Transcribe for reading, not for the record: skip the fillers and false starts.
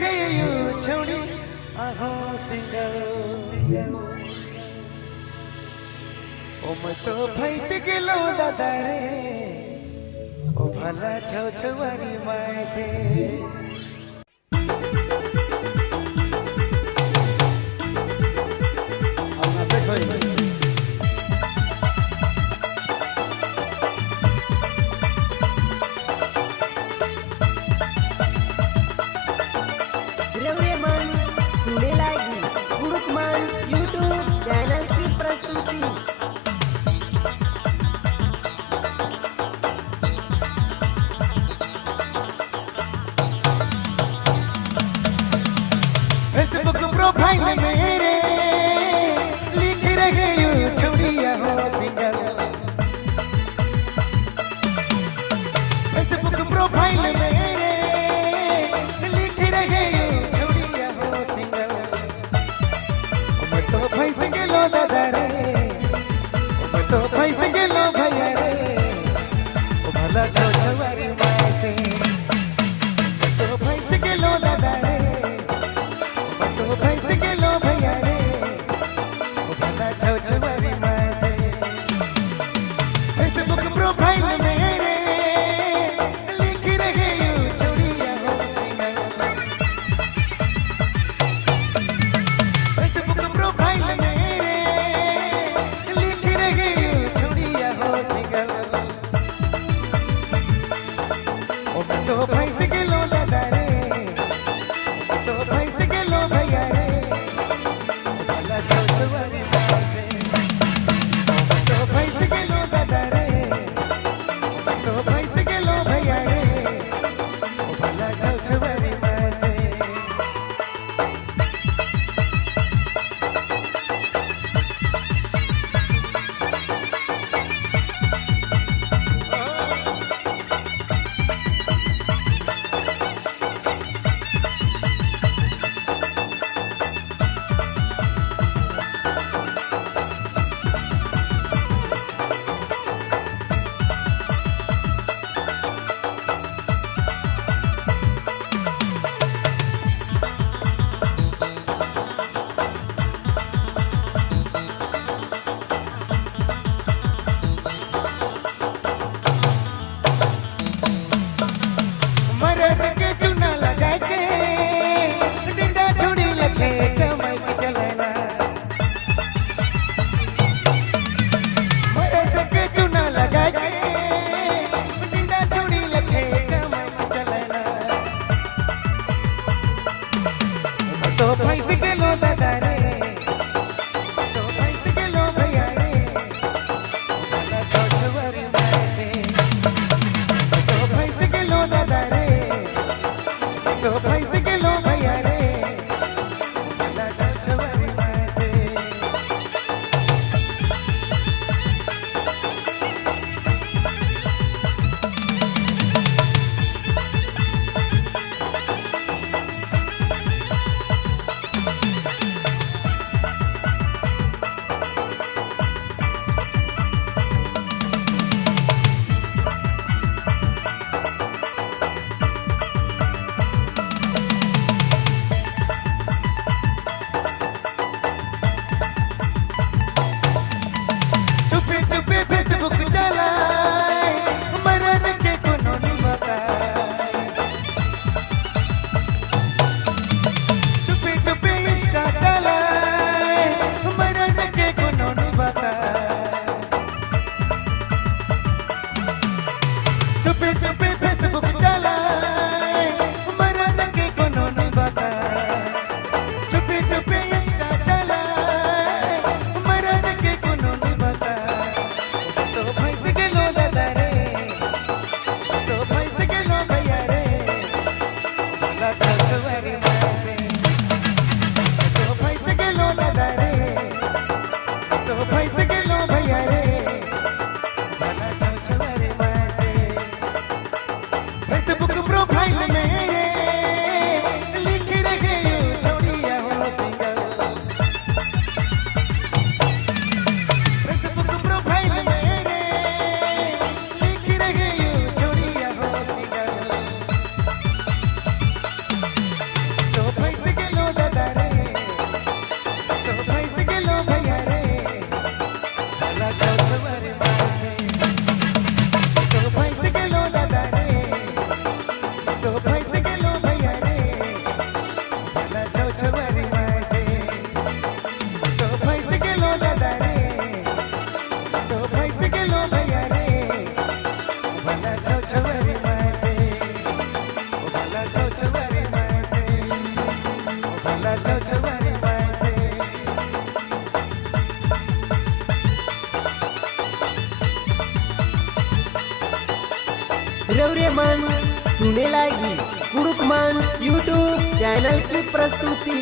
रहे यू छोड़ी आहो सिंगल ओ मैं तो फैस गेलो दादा रे ओ भला छौ छुआरी माय से फेसबुक प्रोफाइल मेरे लिख रहे यू छोड़िया हो सिंगल फेसबुक प्रोफाइल मेरे लिख रहे यू छोड़िया हो सिंगल मैं तो फंस गेलो दादा रे मैं तो फंस गेलो भैया रे ओ भला छो छवारी माय से मैं तो फंस गेलो दादा रे तो फंस गेलो भैया रे ओ भला छौ छवारी माय से फेसबुक प्रोफाइल मेरे लिख रहे यू छोड़िया हो सिंगल फेसबुक प्रोफाइल मेरे लिख रहे यू छोड़िया हो सिंगल ओ मैं तो फंस गेलो दादा रे तो फंस गेलो भैया रे भला छौ छवारी माय से तो फंस गेलो दादा रे तो फंस गेलो भैया रे भला छौ छवारी माय से रौरे मन सुने लागी कुड़ुक मन यूट्यूब चैनल की प्रस्तुति।